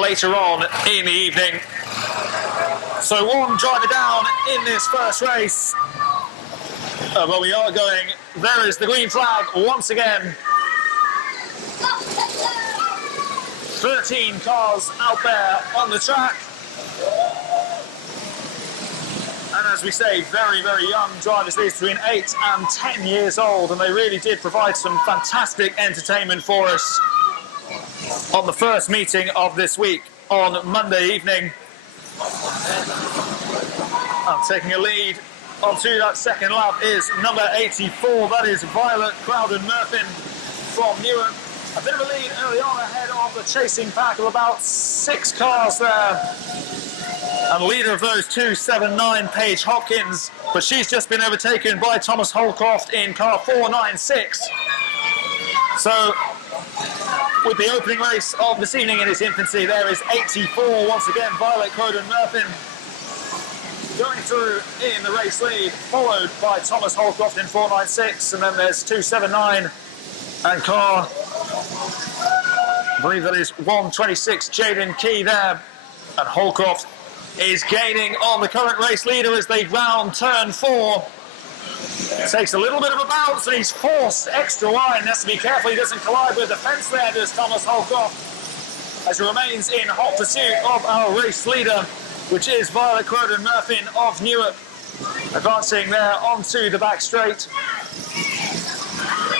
Later on in the evening. So one driver down in this first race. But we are going, there is the green flag once again. 13 cars out there on the track. as we say, very, very young drivers, these between 8 and 10 years old, and they really did provide some fantastic entertainment for us on the first meeting of this week on Monday evening. And taking a lead onto that second lap is number 84, that is Violet Crowden-Murphin from Newark. A bit of a lead early on ahead of the chasing pack of about 6 cars there. And the leader of those 279, Paige Hopkins, but she's just been overtaken by Thomas Holcroft in car 496. So, with the opening race of this evening in its infancy, there is 84, once again, Violet Crowden-Murphin going through in the race lead, followed by Thomas Holcroft in 496, and then there's 279 and car, I believe that is 126, Jaden Key there, and Holcroft is gaining on the current race leader as they round turn 4. Takes a little bit of a bounce and he's forced extra wide and has to be careful he doesn't collide with the fence there, does Thomas Holcroft, as he remains in hot pursuit of our race leader, which is Violet Crowden-Murphin of Newark, advancing there onto the back straight.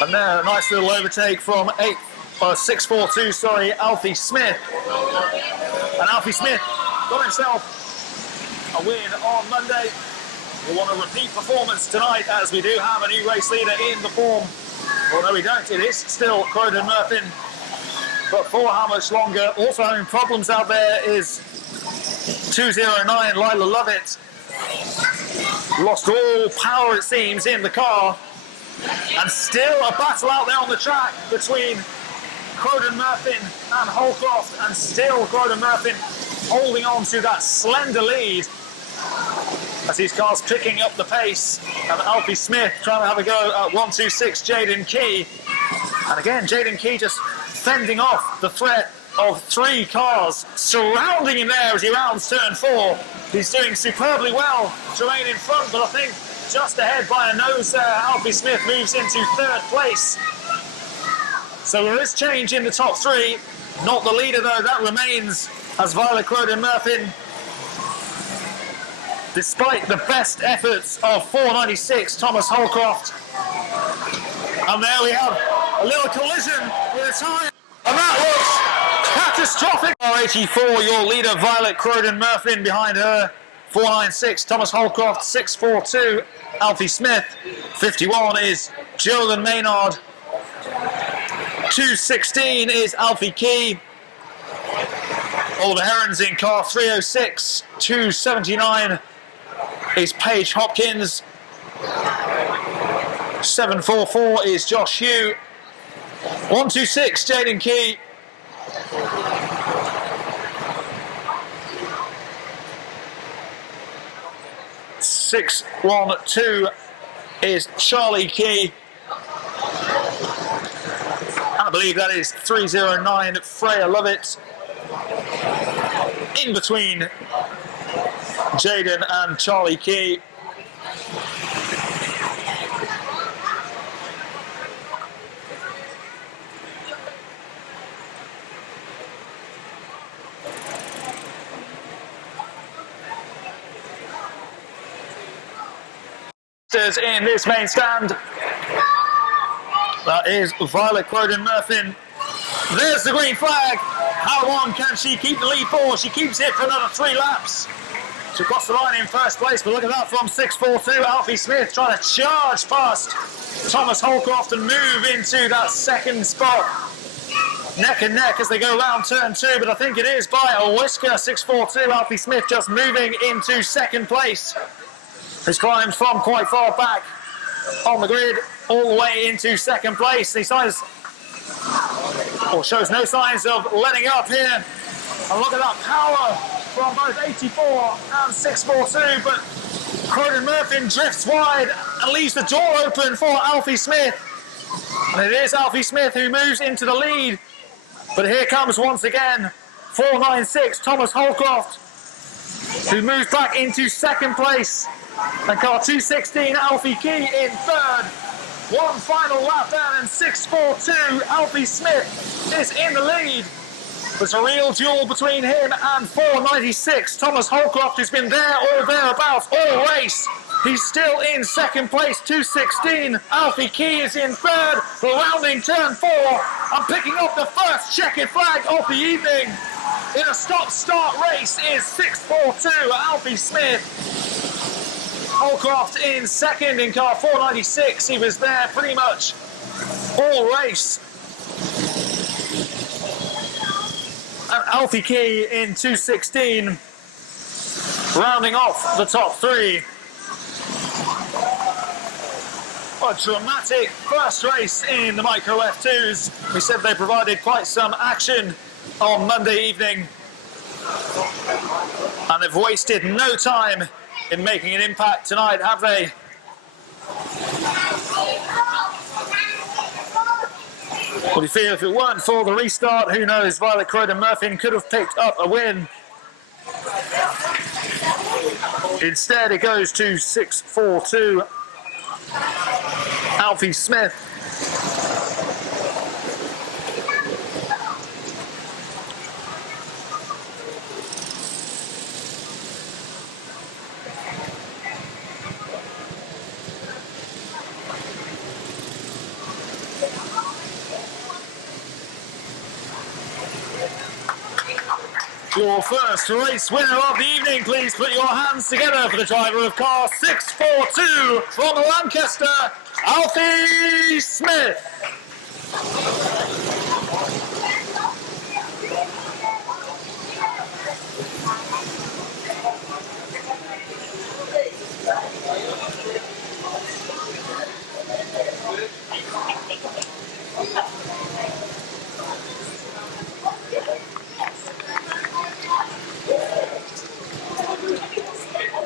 And there, a nice little overtake from 642, Alfie Smith. And Alfie Smith got himself a win on Monday. We want a repeat performance tonight, as we do have a new race leader in the form. Well, no, we don't. It is still Crowden-Murphin, but for how much longer? Also having problems out there is 209, Lila Lovett. Lost all power, it seems, in the car. And still a battle out there on the track between Crowden-Murphin and Holcroft, and still Crowden-Murphin holding on to that slender lead as these cars picking up the pace, and Alfie Smith trying to have a go at 126 Jaden Key. And again, Jaden Key just fending off the threat of 3 cars surrounding him there as he rounds turn 4. He's doing superbly well to remain in front, but I think just ahead by a nose there, Alfie Smith moves into 3rd place. So there is change in the top 3. Not the leader though, that remains as Violet Crowden-Murphin, despite the best efforts of 496 Thomas Holcroft. And there we have a little collision with a tyre, and that looks catastrophic. 84, your leader Violet Crowden-Murphin, behind her 496 Thomas Holcroft, 642 Alfie Smith, 51 is Joelan Maynard, 216 is Alfie Key, Oliver Herons in car 306, 279 is Paige Hopkins, 744 is Josh Hugh, 126 Jaden Key, 612 is Charlie Key, and I believe that is 309 Freya Lovett. In between Jaden and Charlie Key. In this main stand, that is Violet Crowden-Murphin. There's the green flag. How long can she keep the lead for? She keeps it for another 3 laps. She crossed the line in 1st place, but look at that from 642. Alfie Smith trying to charge past Thomas Holcroft and move into that 2nd spot. Neck and neck as they go round turn 2, but I think it is by a whisker. 642, Alfie Smith just moving into 2nd place. He's climbed from quite far back on the grid all the way into 2nd place. He shows no signs of letting up here. And look at that power from both 84 and 642, but Crowden-Murphin drifts wide and leaves the door open for Alfie Smith. And it is Alfie Smith who moves into the lead. But here comes once again 496 Thomas Holcroft, who moves back into 2nd place. And car 216 Alfie Key in 3rd. One final lap down, and 642 Alfie Smith is in the lead. There's a real duel between him and 496. Thomas Holcroft has been there or thereabouts all race. He's still in second place, 216. Alfie Key is in third, rounding turn 4. I'm picking up the first checkered flag of the evening. In a stop-start race is 642, Alfie Smith. Holcroft in second in car 496. He was there pretty much all race. And Alfie Key in 216, rounding off the top 3. What a dramatic first race in the Micro F2s. We said they provided quite some action on Monday evening, and they've wasted no time in making an impact tonight, have they? What do you feel if it weren't for the restart? Who knows? Violet Crowden Murphy could have picked up a win. Instead, it goes to 642. Alfie Smith. Your first race winner of the evening, please put your hands together for the driver of car 642 from Lancaster, Alfie Smith.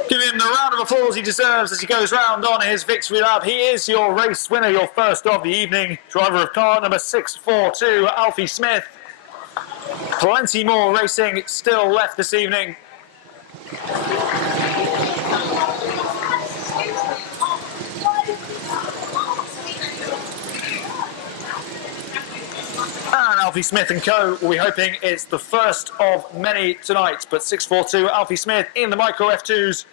Give him the round of applause he deserves as he goes round on his victory lap. He is your race winner, your first of the evening. Driver of car number 642, Alfie Smith. Plenty more racing still left this evening. And Alfie Smith and co will be hoping it's the first of many tonight. But 642, Alfie Smith in the Micro F2s.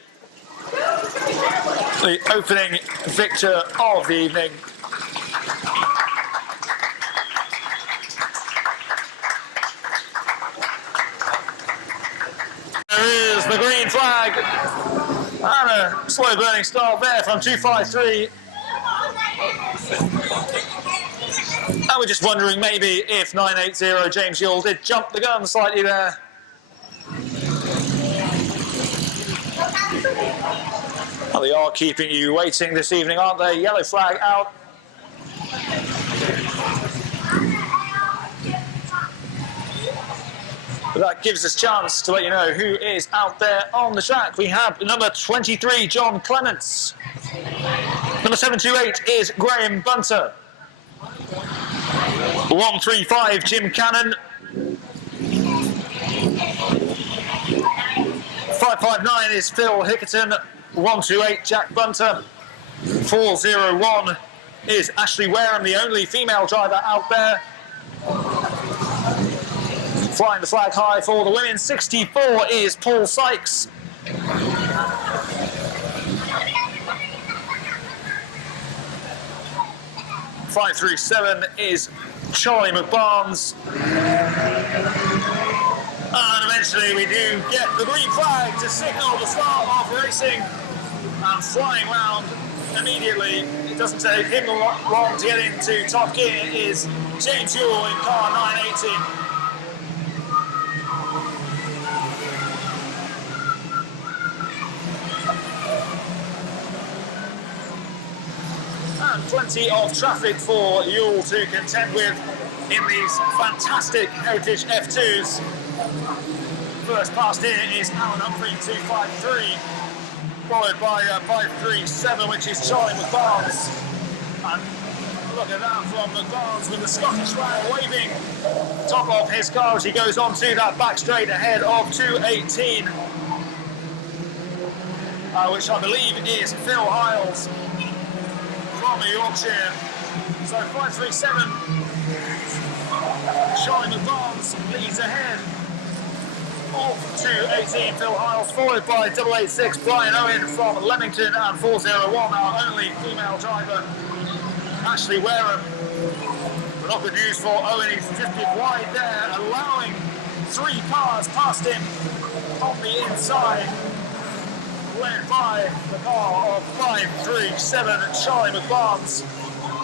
The opening victor of the evening. There is the green flag. And a slow burning start there from 253. And we're just wondering maybe if 980 James Yule did jump the gun slightly there. Well, they are keeping you waiting this evening, aren't they? Yellow flag out. But that gives us a chance to let you know who is out there on the track. We have number 23, John Clements. Number 728 is Graham Bunter. 135, Jim Cannon. 559 is Phil Hickerton. 128, Jack Bunter. 401 is Ashley Wareham, the only female driver out there. Flying the flag high for the women. 64 is Paul Sykes. 537 is Charlie McBarnes. And eventually we do get the green flag to signal the start of racing. And flying round immediately, it doesn't take him long to get into top gear, is James Yule in car 980. And plenty of traffic for Yule to contend with in these fantastic Heritage F2s. First past here is Alan Humphrey, 253, followed by 537, which is Charlie McBarnes. And look at that from McBarnes with the Scottish flag waving top of his car as he goes on to that back straight ahead of 218, which I believe is Phil Hiles from Yorkshire. So 537 Charlie McBarnes leads ahead of 218 Phil Hiles, followed by 886 Brian Owen from Leamington, and 401 our only female driver, Ashley Wareham. But not good news for Owen, he's drifted wide there, allowing 3 cars past him on the inside, led by the car of 537 Charlie McBarnes.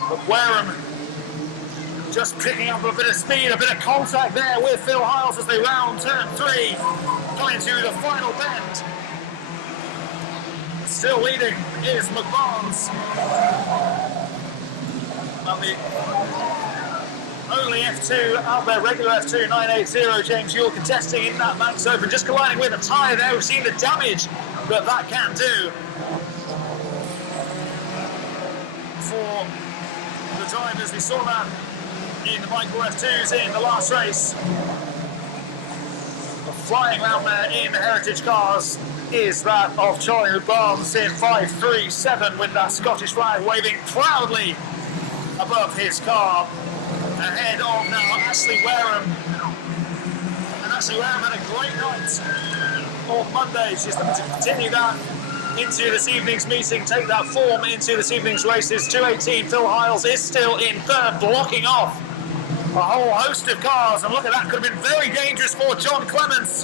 But Wareham just picking up a bit of speed, a bit of contact there with Phil Hiles as they round turn 3, going to the final bend. Still leading is McBarnes. And the only F2 out there, regular F2 980, James Ewell contesting in that Manx Open, just colliding with a tyre there. We've seen the damage that can do for the drivers. We saw that in the micro F2s in the last race. The flying round there in the heritage cars is that of Charlie McBarnes in 537 with that Scottish flag waving proudly above his car. Ahead of now Ashley Wareham. And Ashley Wareham had a great night on Monday. She's looking to continue that into this evening's meeting, take that form into this evening's races. 218 Phil Hiles is still in third, blocking off a whole host of cars, and look at that, could have been very dangerous for John Clements,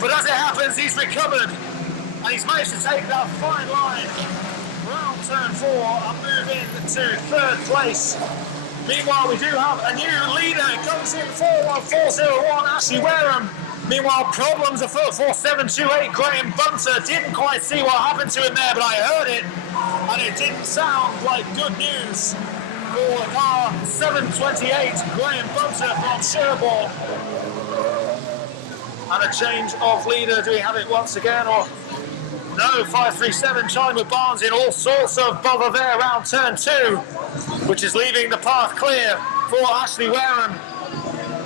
but as it happens he's recovered and he's managed to take that fine line round turn 4 and move into third place. Meanwhile, we do have a new leader. It comes in 41401, Ashley Wareham. Meanwhile, problems afoot for 728 Graham Bunter. Didn't quite see what happened to him there, but I heard it, and it didn't sound like good news for the car 728 Graham Bunter from Sherborne. And a change of leader. Do we have it once again, or no? 537 Charlie McBarnes in all sorts of bother there around turn 2, which is leaving the path clear for Ashley Wareham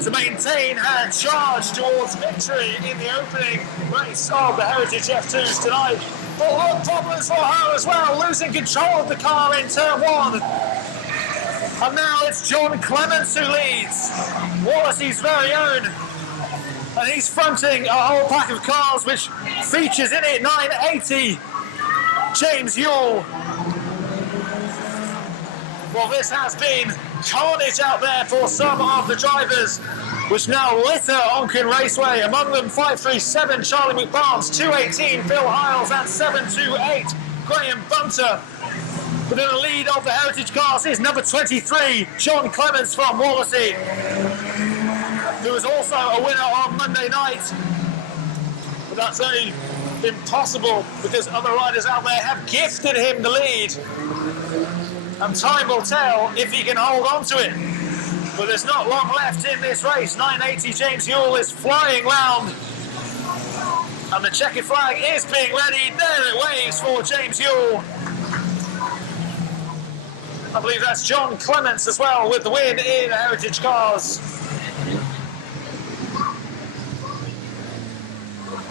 to maintain her charge towards victory in the opening race of the Heritage F2s tonight. But look, problems for her as well, losing control of the car in turn 1. And now it's John Clements who leads, Wallasey's very own. And he's fronting a whole pack of cars which features in it 980 James Ewell. Well, this has been carnage out there for some of the drivers, which now litter Onchan Raceway. Among them 537 Charlie McBarnes, 218 Phil Hiles, and 728 Graham Bunter. But in the lead of the heritage cars is number 23, John Clements from Wallasey, who was also a winner on Monday night. But that's only been possible because other riders out there have gifted him the lead. And time will tell if he can hold on to it. But there's not long left in this race. 980 James Ewell is flying round. And the checkered flag is being readied. There it waves for James Ewell. I believe that's John Clements as well with the win in Heritage Cars.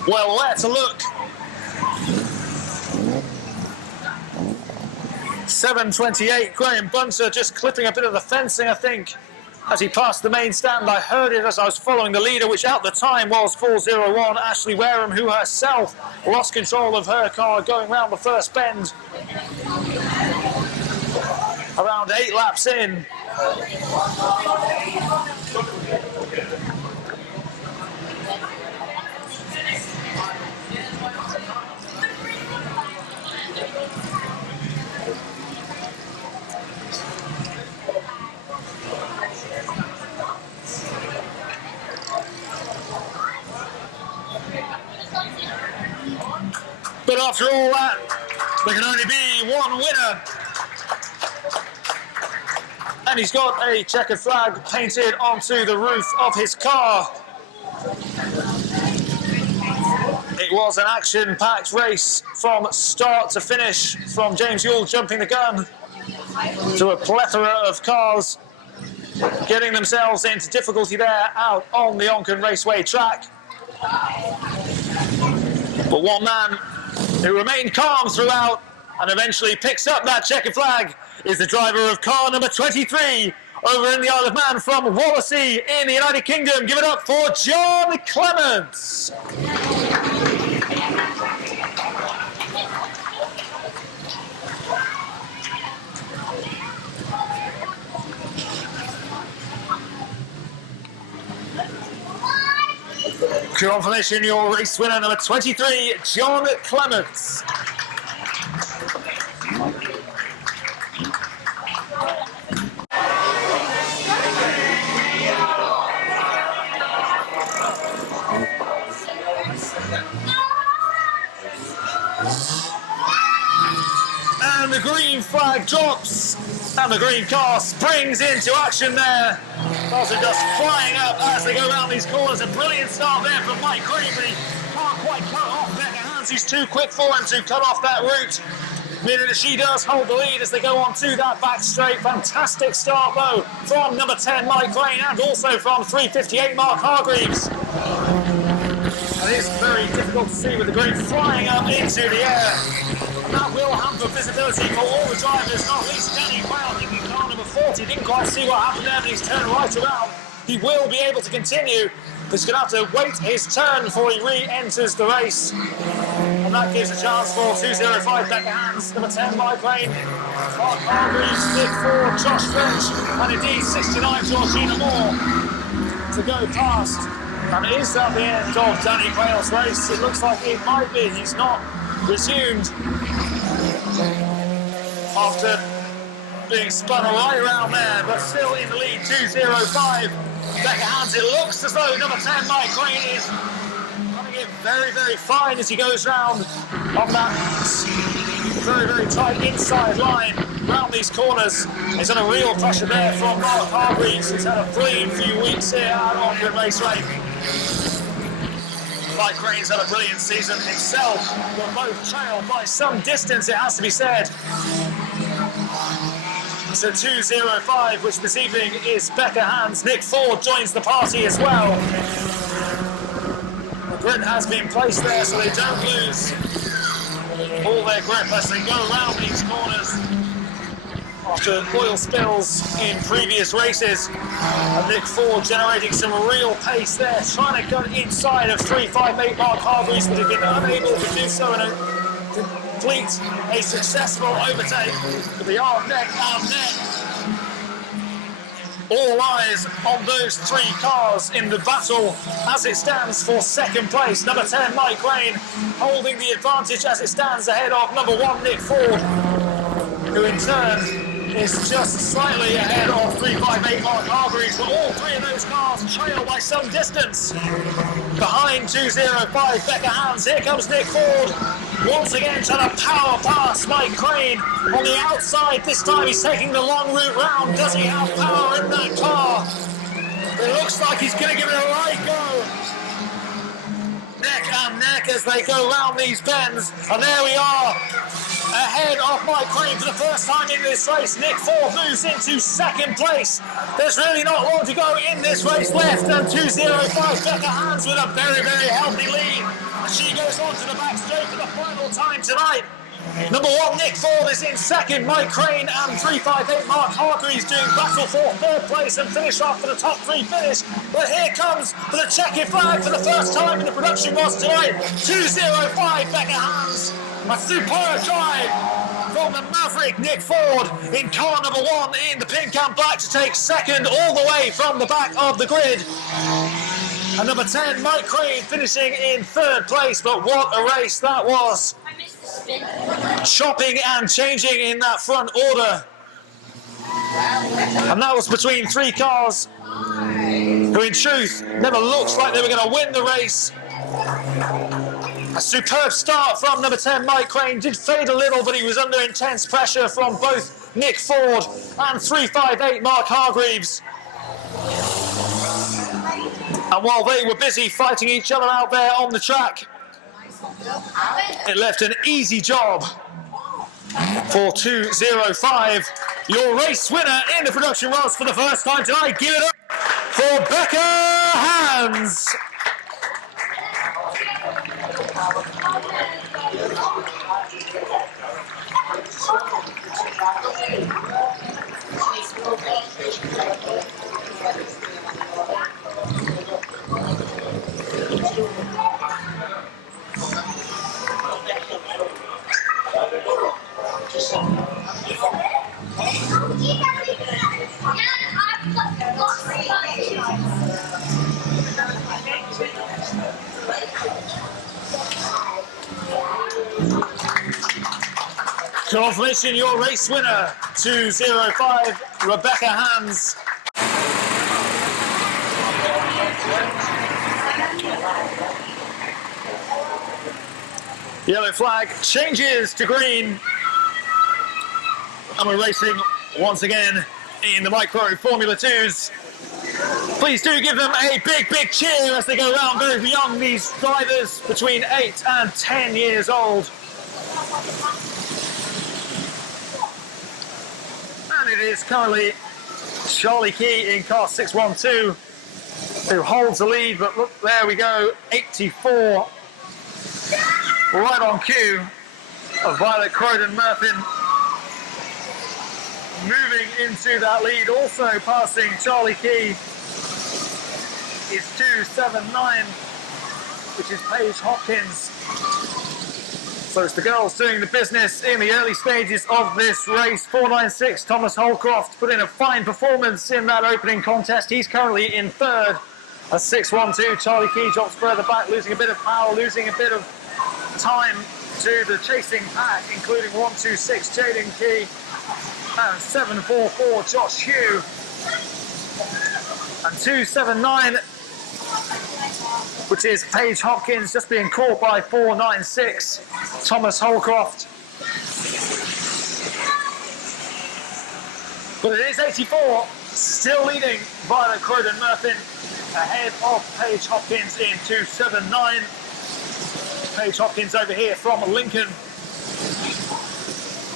Well, let's look. 728 Graham Bunter just clipping a bit of the fencing, I think, as he passed the main stand. I heard it as I was following the leader, which at the time was 401 Ashley Wareham, who herself lost control of her car going round the first bend. Around 8 laps in. But after all that, there can only be one winner. And he's got a checkered flag painted onto the roof of his car. It was an action-packed race from start to finish, from James Ewell jumping the gun to a plethora of cars getting themselves into difficulty there out on the Onchan Raceway track. But one man who remained calm throughout and eventually picks up that checkered flag is the driver of car number 23, Over in the Isle of Man from Wallasey in the United Kingdom, give it up for John Clements. Confirmation, your race winner, number 23, John Clements. And the green flag drops, and the green car springs into action there. Also just flying up as they go around these corners. A brilliant start there from Mike Craine, but he can't quite cut off Becca Hans. He's too quick for him to cut off that route. Meaning that she does hold the lead as they go on to that back straight. Fantastic start though from number 10 Mike Craine and also from 358 Mark Hargreaves. And it's very difficult to see with the green flying up into the air. And that will hamper visibility for all the drivers, not least Danny Quayle thinking car number 40. Didn't quite see what happened there, but he's turned right around. He will be able to continue, but he's going to have to wait his turn before he re-enters the race. And that gives a chance for 205 Becca Hans, number 10 Mike Craine, Mark Hargreaves, Nick Ford, Josh French, and indeed 69 Georgina Moore to go past. And is that the end of Danny Quayle's race? It looks like it might be. He's not resumed after being spun right around there, but still in the lead, 205 Becca Hans. It looks as though number 10 Mike Craine is running it very, very fine as he goes round on that very, very tight inside line round these corners. He's under real pressure there from Mark Hargreaves, who's had a brilliant few weeks here at Onchan Raceway. Mike Craine's had a brilliant season himself, but both trail by some distance, it has to be said. So 205, which this evening is Becca Hans. Nick Ford joins the party as well. The grid has been placed there so they don't lose all their grip as they go around these corners after oil spills in previous races. And Nick Ford generating some real pace there, trying to cut inside of 358 Mark Hargreaves, but has been unable to do so in a complete a successful overtake. But they are neck and neck. All eyes on those three cars in the battle as it stands for second place. Number 10 Mike Craine holding the advantage as it stands ahead of number 1 Nick Ford, who in turn is just slightly ahead of 358 Mark Hargreaves, but all three of those cars trail by some distance. Behind 205 Becca Hans, here comes Nick Ford, once again trying to power past Mike Craine on the outside. This time he's taking the long route round. Does he have power in that car? It looks like he's going to give it a right go. Neck and neck as they go round these bends, and there we are. Ahead of Mike Craine for the first time in this race. Nick Ford moves into second place. There's really not long to go in this race left, and 205 Becca Hans with a very, very healthy lead. She goes on to the back straight for the final time tonight. Number 1 Nick Ford is in second. Mike Craine and 358 Mark Hargreaves doing battle for third place and finish off for the top 3 finish. But here comes the checkered flag for the first time in the production box tonight. 205 Becca Hans. A superb drive from the maverick Nick Ford in car number 1 in the pink and black to take second all the way from the back of the grid. And number 10 Mike Craine finishing in third place, but what a race that was. Chopping and changing in that front order. And that was between 3 cars who in truth never looked like they were going to win the race. A superb start from number 10 Mike Craine, did fade a little, but he was under intense pressure from both Nick Ford and 358 Mark Hargreaves. And while they were busy fighting each other out there on the track, it left an easy job for 205. Your race winner in the production was for the first time tonight. Give it up for Becca Hans. Confirmation, your race winner, 205, Rebecca Hans. Yellow flag changes to green. And we're racing once again in the micro Formula 2s. Please do give them a big, big cheer as they go around. Very young, these drivers, between 8 and 10 years old. And it is currently Charlie Key in car 612 who holds the lead, but look, there we go, 84, right on cue of Violet Croydon-Murphy moving into that lead, also passing Charlie Key is 279, which is Paige Hopkins. So it's the girls doing the business in the early stages of this race. 496, Thomas Holcroft put in a fine performance in that opening contest. He's currently in third. A 612, Charlie Key drops further back, losing a bit of power, losing a bit of time to the chasing pack, including 126, Jaden Key, and 744, Josh Hugh. And 279, which is Paige Hopkins, just being caught by 496, Thomas Holcroft. But it is 84, still leading Violet Croydon-Murphy, ahead of Paige Hopkins in 279. Paige Hopkins over here from Lincoln.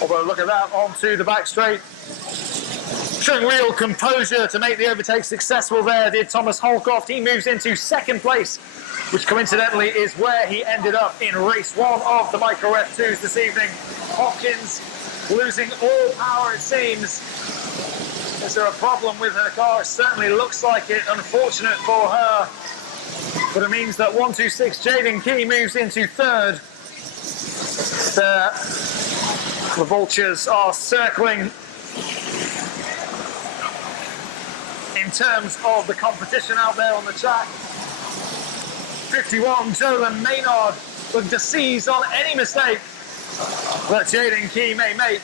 Although look at that, onto the back straight. Showing real composure to make the overtake successful there did Thomas Holcroft. He moves into second place, which coincidentally is where he ended up in race one of the Micro F2s this evening. Hopkins losing all power, it seems. Is there a problem with her car? It certainly looks like it, unfortunate for her. But it means that 126 Jaden Key moves into third. The Vultures are circling in terms of the competition out there on the track. 51 Joelan Maynard looking to seize on any mistake that Jaden Key may make.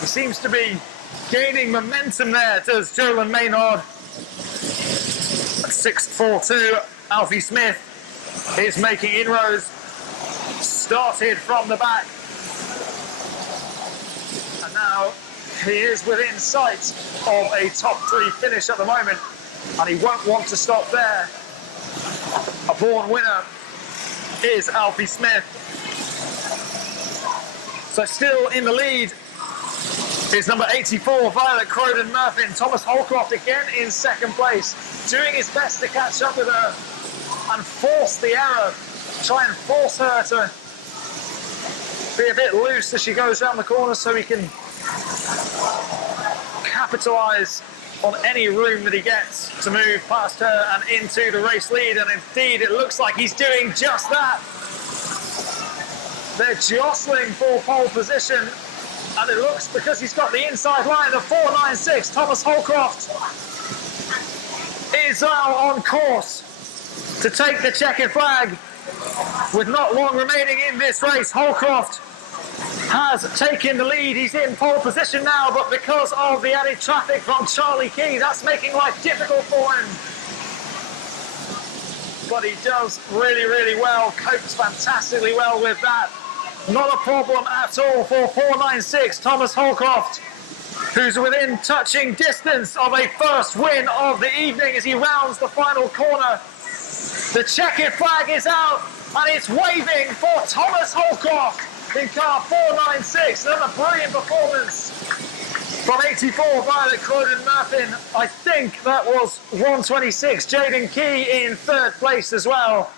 He seems to be gaining momentum there, does Joelan Maynard. 642, Alfie Smith is making inroads. Started from the back. And now he is within sight of a top 3 finish at the moment. And he won't want to stop there. A born winner is Alfie Smith. So still in the lead is number 84, Violet Croydon-Murphy. Thomas Holcroft again in second place, doing his best to catch up with her and force the error, try and force her to be a bit loose as she goes around the corner so he can capitalise on any room that he gets to move past her and into the race lead. And indeed, it looks like he's doing just that. They're jostling for pole position. And it looks, because he's got the inside line of 496, Thomas Holcroft is now on course to take the checkered flag. With not long remaining in this race, Holcroft has taken the lead. He's in pole position now, but because of the added traffic from Charlie Key, that's making life difficult for him. But he does really, really well, copes fantastically well with that. Not a problem at all for 496, Thomas Holcroft, who's within touching distance of a first win of the evening as he rounds the final corner. The checkered flag is out and it's waving for Thomas Holcroft in car 496. Another brilliant performance from 84 Violet Croydon-Murphy. I think that was 126 Jaden Key in third place as well.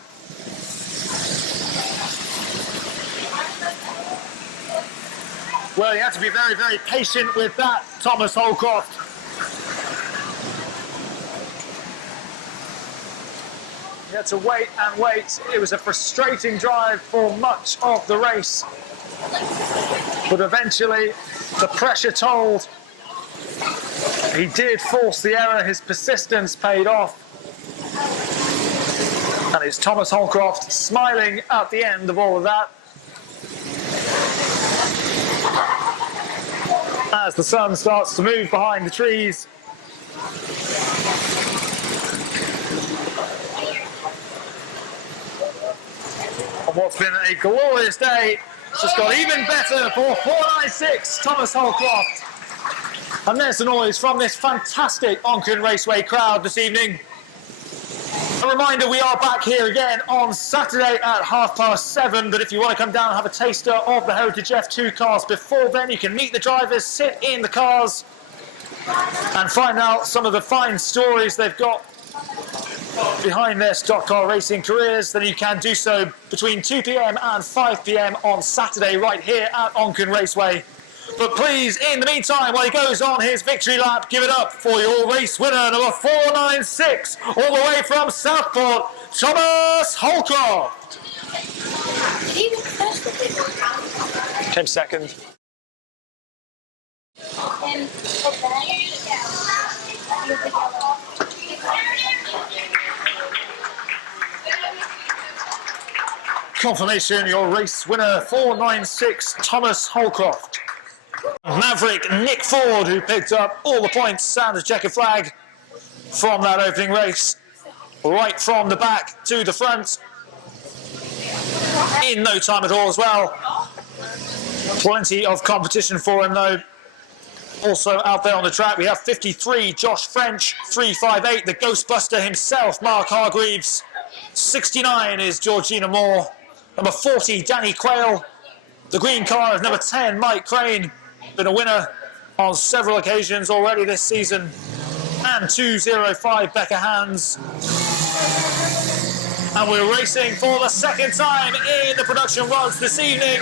Well, you have to be very, very patient with that, Thomas Holcroft. You had to wait and wait. It was a frustrating drive for much of the race. But eventually, the pressure told. He did force the error. His persistence paid off. And it's Thomas Holcroft smiling at the end of all of that. as the sun starts to move behind the trees. On what's been a glorious day, it's just got even better for 496 Thomas Holcroft. And there's the noise from this fantastic Onchan Raceway crowd this evening. A reminder, we are back here again on Saturday at 7:30, but if you want to come down and have a taster of the Heritage F2 cars before then, you can meet the drivers, sit in the cars, and find out some of the fine stories they've got behind their stock car racing careers. Then you can do so between 2 p.m. and 5 p.m. on Saturday right here at Onchan Raceway. But please, in the meantime, while he goes on his victory lap, give it up for your race winner, number 496, all the way from Southport, Thomas Holcroft. 10 seconds. Confirmation, your race winner, 496, Thomas Holcroft. Maverick Nick Ford, who picked up all the points and the checkered flag from that opening race, right from the back to the front, in no time at all as well. Plenty of competition for him though. Also out there on the track we have 53 Josh French, 358 the Ghostbuster himself Mark Hargreaves, 69 is Georgina Moore, number 40 Danny Quayle, the green car of number 10 Mike Craine, been a winner on several occasions already this season, and 205 Becca Hands. And we're racing for the second time in the production rods this evening.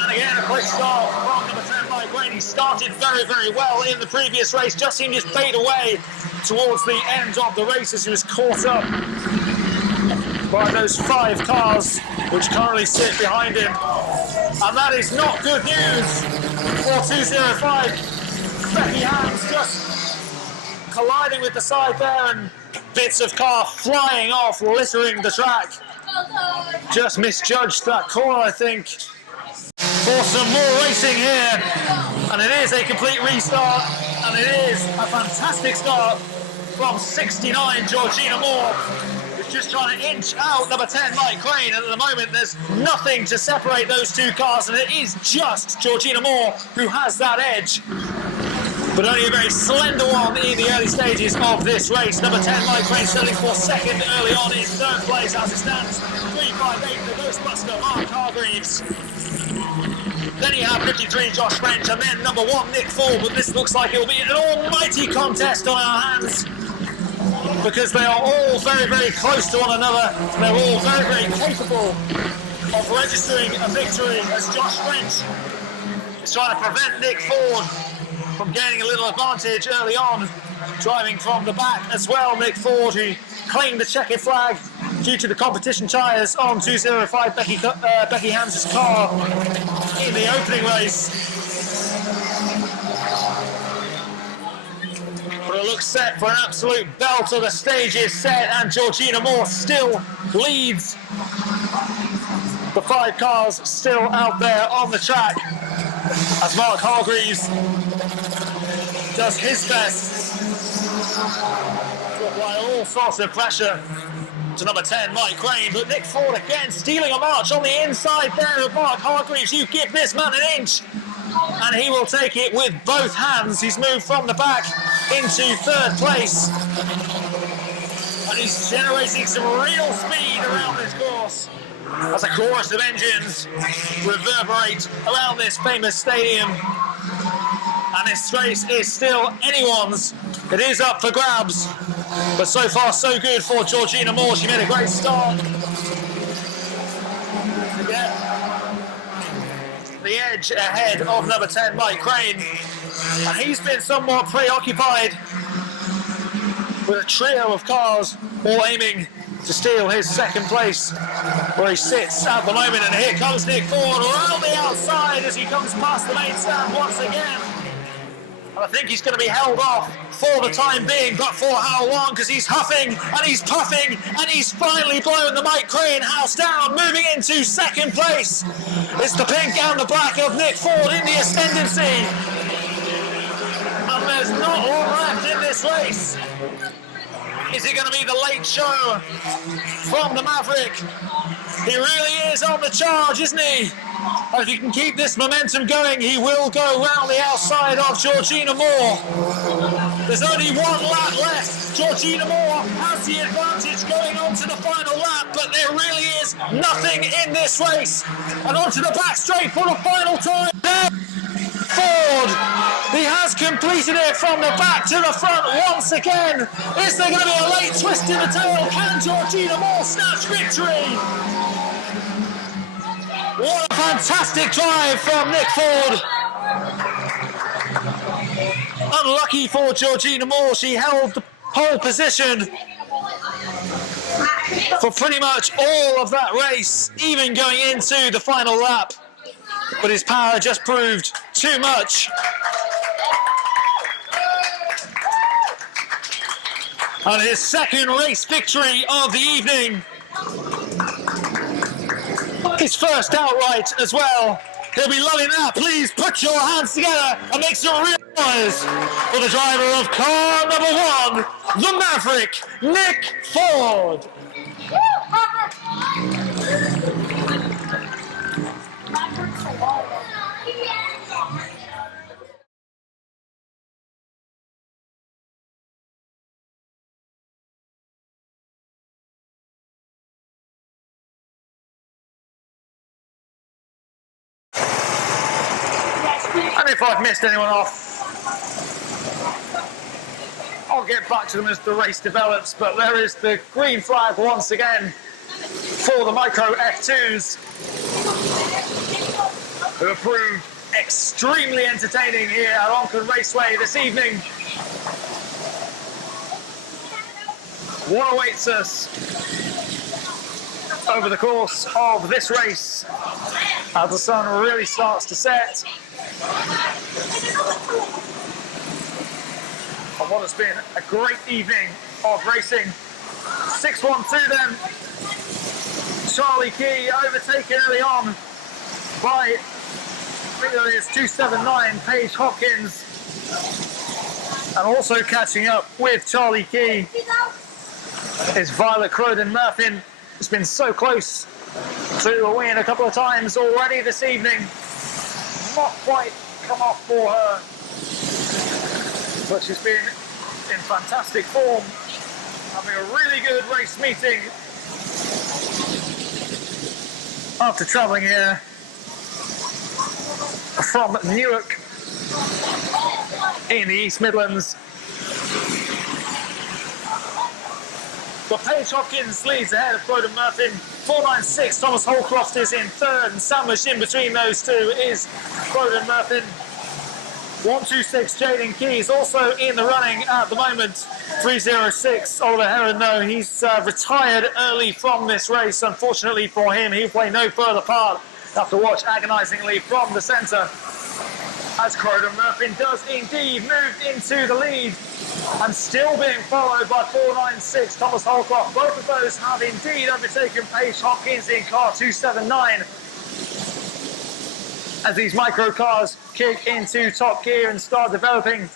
And again, a quick start from number 10 Mike Craine. He started very, very well in the previous race, just seemed to fade away towards the end of the race as he was caught up by those 5 cars which currently sit behind him. And that is not good news for 205. Becky Hands just colliding with the side there and bits of car flying off, littering the track. Just misjudged that corner, I think. For some more racing here. And it is a complete restart. And it is a fantastic start from 69 Georgina Moore. Just trying to inch out number 10 Mike Craine, and at the moment there's nothing to separate those two cars, and it is just Georgina Moore who has that edge, but only a very slender one in the early stages of this race. Number 10 Mike Craine settling for second early on in third place as it stands. 358 the Ghostbuster Mark Hargreaves. Then you have 53 Josh French, and then number 1 Nick Ford, but this looks like it will be an almighty contest on our hands, because they are all very, very close to one another. They're all very, very capable of registering a victory, as Josh French is trying to prevent Nick Ford from gaining a little advantage early on, driving from the back as well. Nick Ford, who claimed the checkered flag due to the competition tyres on 205 Becky Hands' car in the opening race. But it looks set for an absolute belt. The stage is set, and Georgina Moore still leads. The 5 cars still out there on the track as Mark Hargreaves does his best to apply all sorts of pressure to number 10 Mike Craine. But Nick Ford again stealing a march on the inside there of Mark Hargreaves. You give this man an inch and he will take it with both hands. He's moved from the back into third place, and he's generating some real speed around this course as a chorus of engines reverberate around this famous stadium. And this race is still anyone's. It is up for grabs, but so far so good for Georgina Moore. She made a great start to get the edge ahead of number 10 Mike Craine, and he's been somewhat preoccupied with a trio of cars all aiming to steal his second place where he sits at the moment. And here comes Nick Ford around the outside as he comes past the main stand once again. I think he's going to be held off for the time being, but for how long? Because he's huffing and he's puffing and he's finally blown the Mike Craine house down, moving into second place. It's the pink and the black of Nick Ford in the ascendancy. And there's not long left in this race. Is it going to be the late show from the Maverick? He really is on the charge, isn't he? If he can keep this momentum going, he will go round the outside of Georgina Moore. There's only one lap left. Georgina Moore has the advantage going on to the final lap, but there really is nothing in this race. And onto the back straight for the final time. Ford, he has completed it from the back to the front once again. Is there going to be a late twist in the tail? Can Georgina Moore snatch victory? What a fantastic drive from Nick Ford. Unlucky for Georgina Moore, she held the pole position for pretty much all of that race, even going into the final lap. But his power just proved too much. And his second race victory of the evening. His first outright as well. He'll be loving that. Please put your hands together and make some real noise for the driver of car number 1, the Maverick, Nick Ford. And if I've missed anyone off, I'll get back to them as the race develops, but there is the green flag once again for the Micro F2s, who have proved extremely entertaining here at Onchan Raceway this evening. What awaits us over the course of this race as the sun really starts to set? On what has been a great evening of racing. 6-1-2 then. Charlie Key overtaken early on by, I think it is 279, Paige Hopkins. And also catching up with Charlie Key is Violet Croden-Murphy. It's been so close to a win a couple of times already this evening. Not quite come off for her, but she's been in fantastic form, having a really good race meeting after travelling here from Newark in the East Midlands. But Paige Hopkins leads ahead of Croden-Murphy. 496, Thomas Holcroft is in third, and sandwiched in between those two is Croden-Murphy. 126, Jaden Key is also in the running at the moment. 306, Oliver Heron, no, he's retired early from this race. Unfortunately for him, he'll play no further part. Have to watch agonisingly from the centre as Croden-Murphy does indeed move into the lead, and still being followed by 496, Thomas Holcroft. Both of those have indeed overtaken Paige Hopkins in car 279. As these micro cars kick into top gear and start developing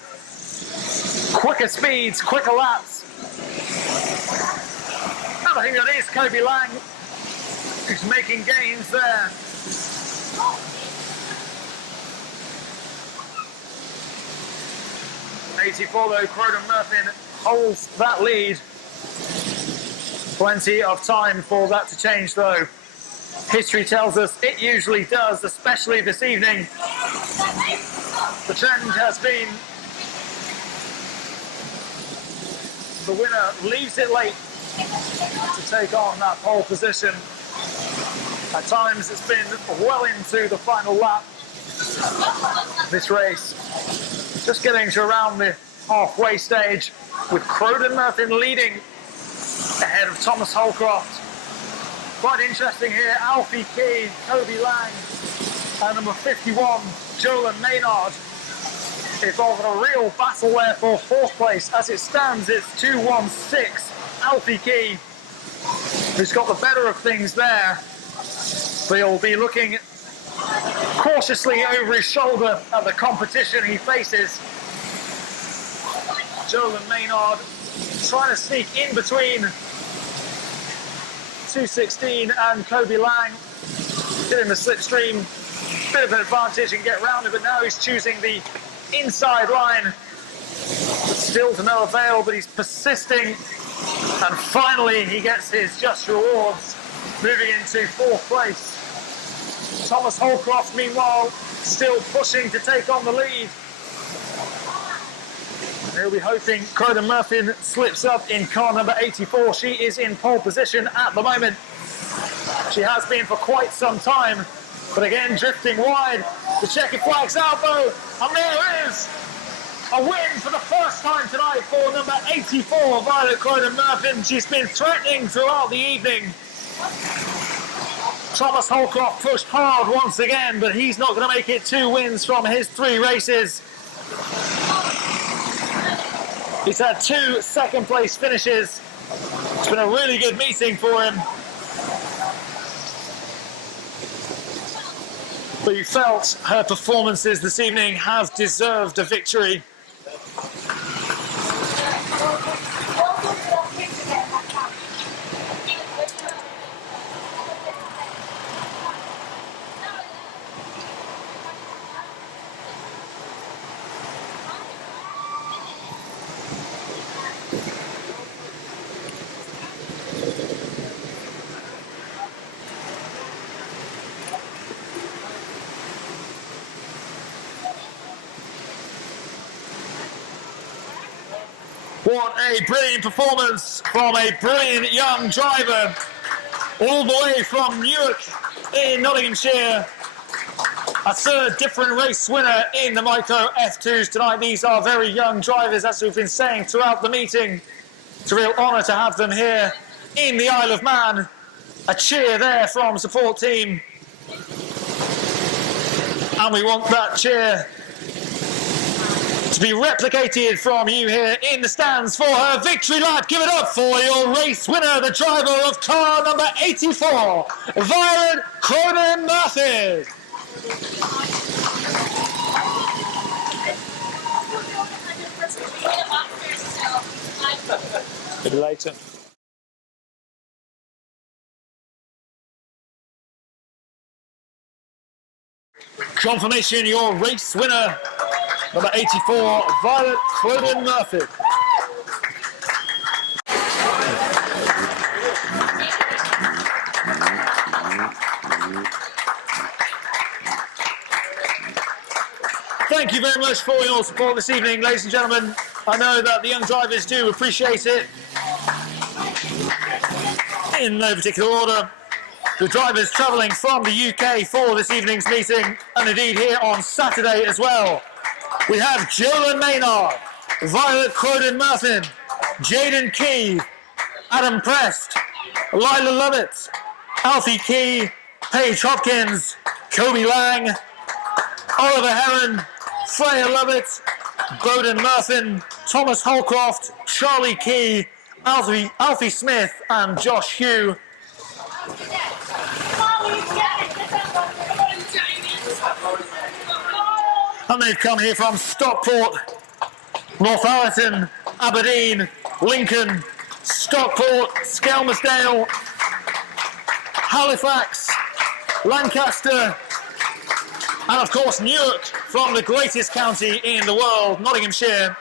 quicker speeds, quicker laps. And I think that is Kobe Lang who's making gains there. '84 though, Croden-Murphy holds that lead. Plenty of time for that to change though. History tells us it usually does, especially this evening. The trend has been the winner leaves it late to take on that pole position. At times it's been well into the final lap. This race just getting to around the halfway stage, with Croden-Murphy leading ahead of Thomas Holcroft. Quite interesting here, Alfie Key, Kobe Lang, and number 51, Joelan Maynard. involving a real battle there for 4th place. As it stands, it's 2-1-6. Alfie Key, who's got the better of things there, but he'll be looking cautiously over his shoulder at the competition he faces. Joelan Maynard trying to sneak in between 216 and Kobe Lang, getting the slipstream, bit of an advantage and get round it, but now he's choosing the inside line. Still to no avail, but he's persisting, and finally he gets his just rewards, moving into 4th place. Thomas Holcroft, meanwhile, still pushing to take on the lead. He'll be hoping Craine Murphy slips up in car number 84. She is in pole position at the moment. She has been for quite some time, but again drifting wide. The checkered flag's out though, and there is a win for the first time tonight for number 84, Violet Craine Murphy. She's been threatening throughout the evening. Thomas Holcroft pushed hard once again, but he's not going to make it 2 wins from his 3 races. He's had 2 second-place finishes. It's been a really good meeting for him. But you felt her performances this evening have deserved a victory. What a brilliant performance from a brilliant young driver, all the way from Newark in Nottinghamshire. A 3rd different race winner in the Micro F2s tonight. These are very young drivers, as we've been saying throughout the meeting. It's a real honour to have them here in the Isle of Man. A cheer there from support team. And we want that cheer to be replicated from you here in the stands for her victory lap. Give it up for your race winner, the driver of car number 84, Violet Craine Murphy. A bit later. Confirmation, your race winner, number 84, Violet Craine Murphy. Thank you very much for your support this evening, ladies and gentlemen. I know that the young drivers do appreciate it. In no particular order, the drivers travelling from the UK for this evening's meeting, and indeed here on Saturday as well. We have Joelan Maynard, Violet Craine Murphy, Jaden Key, Adam Prest, Lila Lovett, Alfie Key, Paige Hopkins, Kobe Lang, Oliver Heron, Freya Lovett, Bowden Murphy, Thomas Holcroft, Charlie Key, Alfie Smith and Josh Hugh. And they've come here from Stockport, Northallerton, Aberdeen, Lincoln, Stockport, Skelmersdale, Halifax, Lancaster, and of course Newark, from the greatest county in the world, Nottinghamshire.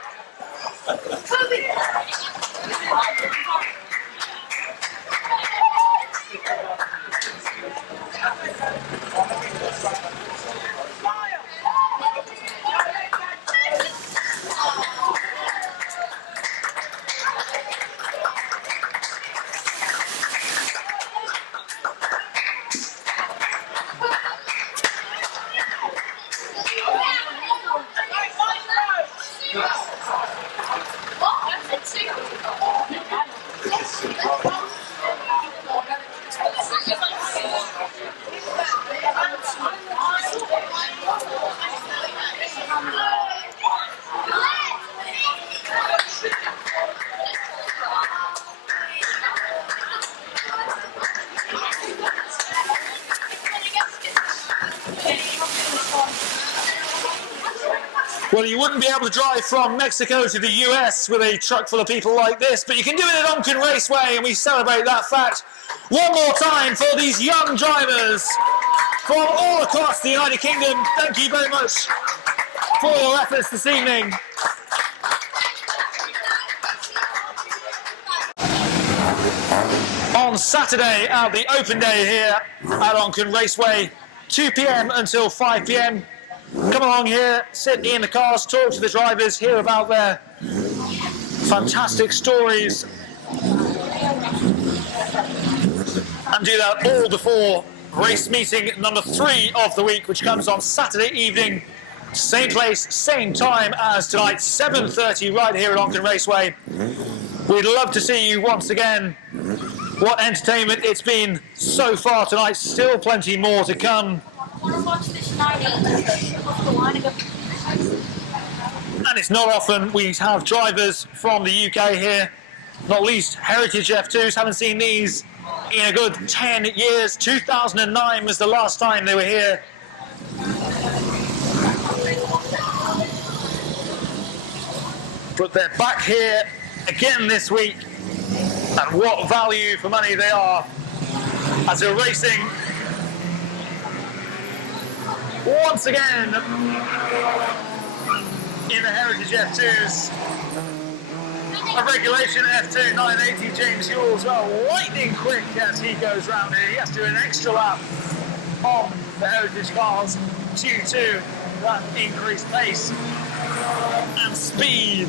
Well, you wouldn't be able to drive from Mexico to the US with a truck full of people like this, but you can do it at Onchan Raceway, and we celebrate that fact one more time for these young drivers from all across the United Kingdom. Thank you very much for your efforts this evening. On Saturday, the open day here at Onchan Raceway, 2 p.m. until 5 p.m. Come along here, sit in the cars, talk to the drivers, hear about their fantastic stories, and do that all before race meeting number 3 of the week, which comes on Saturday evening, same place, same time as tonight, 7:30 right here at Onchan Raceway. We'd love to see you once again. What entertainment it's been so far tonight, still plenty more to come. And it's not often we have drivers from the UK here, not least heritage F2s. Haven't seen these in a good 10 years. 2009 was the last time they were here. But they're back here again this week, and what value for money they are as they're racing once again in the heritage F2s. A regulation F2 980 James Ewell as well, lightning quick as he goes round here. He has to do an extra lap on the heritage cars due to that increased pace and speed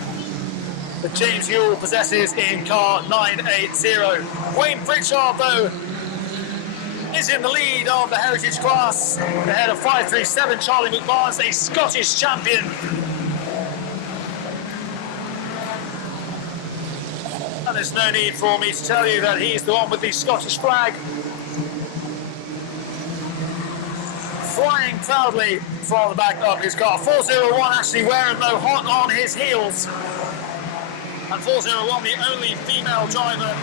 that James Ewell possesses in car 980. Wayne Pritchard, though, is in the lead of the heritage class, ahead of 537 Charlie McBarnes, a Scottish champion. And there's no need for me to tell you that he's the one with the Scottish flag, flying proudly from the back of his car. 401 Ashley Wareham, though, hot on his heels. And 401, the only female driver.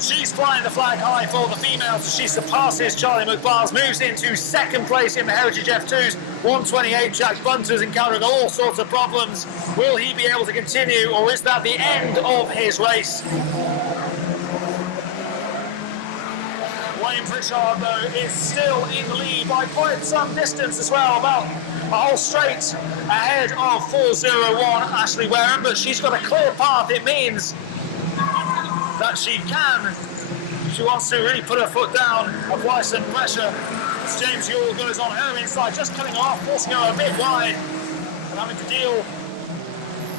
She's flying the flag high for the females. She surpasses Charlie McBarnes, moves into second place in the heritage F2s. 128, Jack Bunter's encountering all sorts of problems. Will he be able to continue, or is that the end of his race? Wayne Pritchard, though, is still in the lead by quite some distance as well, about a whole straight ahead of 401 Ashley Wareham, but she's got a clear path. It means that she wants to really put her foot down, apply some pressure. As James Ewell goes on her inside, just cutting off, forcing her a bit wide, and having to deal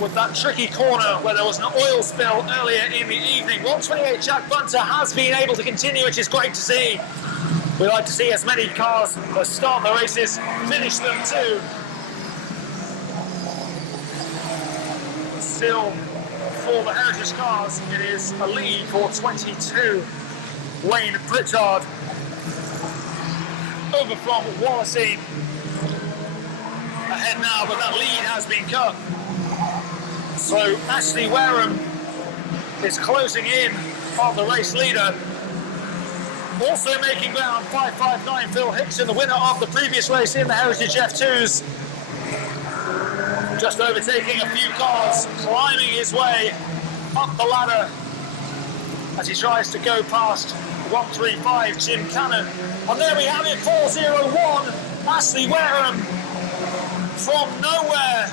with that tricky corner where there was an oil spill earlier in the evening. 128 Jack Bunter has been able to continue, which is great to see. We like to see as many cars that start the races finish them too. Still, for the heritage cars, it is a lead for 22. Wayne Pritchard over from Wallasey. Ahead now, but that lead has been cut. So Ashley Wareham is closing in on the race leader. Also making ground, 559 Phil Hickson, the winner of the previous race in the heritage F2s. Just overtaking a few cars, climbing his way up the ladder as he tries to go past 135 Jim Cannon. And there we have it, 401 Ashley Wareham from nowhere.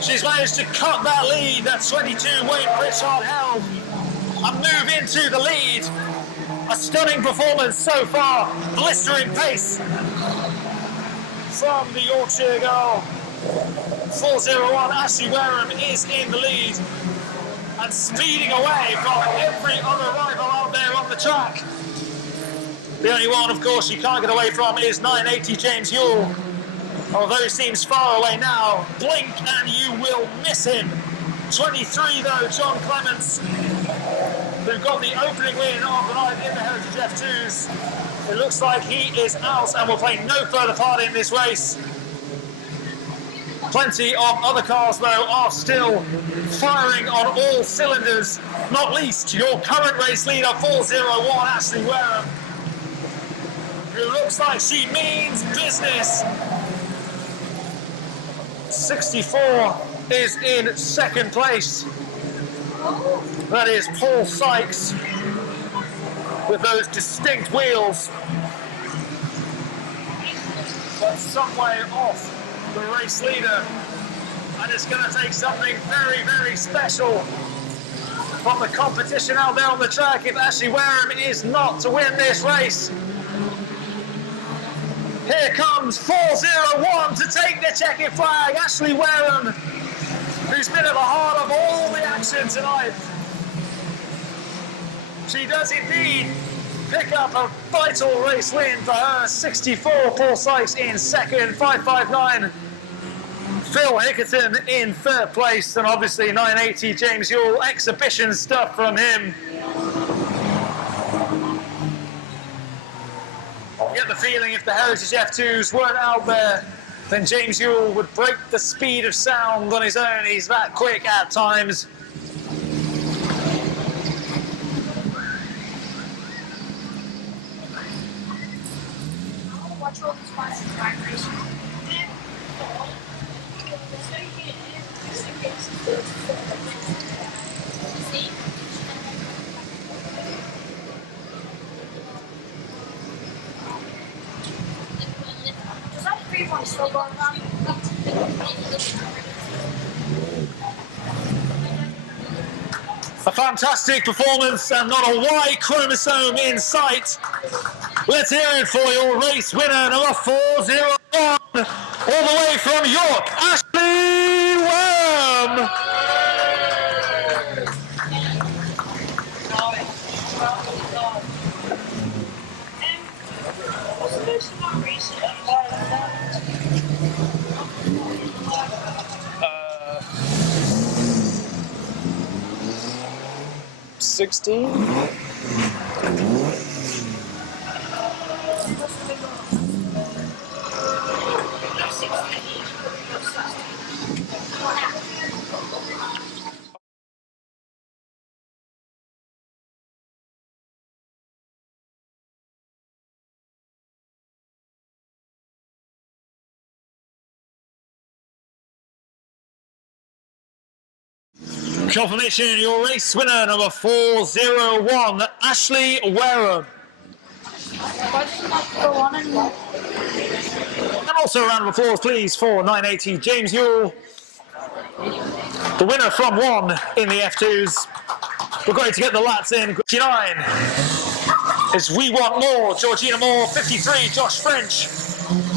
She's managed to cut that lead that 22 Wayne Pritchard held and move into the lead. A stunning performance so far, blistering pace from the Yorkshire girl. 401 Ashley Wareham is in the lead and speeding away from every other rival out there on the track. The only one, of course, you can't get away from is 980 James Ewell. Although he seems far away now, blink and you will miss him. 23 though, John Clements, who got the opening win of the night in the heritage F2s. It looks like he is out and will play no further part in this race. Plenty of other cars, though, are still firing on all cylinders, not least your current race leader, 401 Ashley Wareham, who looks like she means business. 64 is in second place. That is Paul Sykes with those distinct wheels, but some way off the race leader. And it's going to take something very, very special from the competition out there on the track if Ashley Wareham is not to win this race. Here comes 401 to take the checkered flag. Ashley Wareham, who's been at the heart of all the action tonight. She does indeed pick up a vital race win for her. 64, Paul Sykes in second, 559. Phil Hickerton in third place, and obviously 980 James Ewell, exhibition stuff from him. I get the feeling if the Heritage F2s weren't out there, then James Ewell would break the speed of sound on his own. He's that quick at times. A fantastic performance and not a Y chromosome in sight. Let's hear it for your race winner, number 401, all the way from York, Ashley Wareham. Uh, 16? Confirmation, your race winner, number 401, Ashley Wareham. And also a round of applause, please, for 980 James Ewell, the winner from 1 in the F2s. We're going to get the laps in. 59 is We Want More, Georgina Moore. 53, Josh French.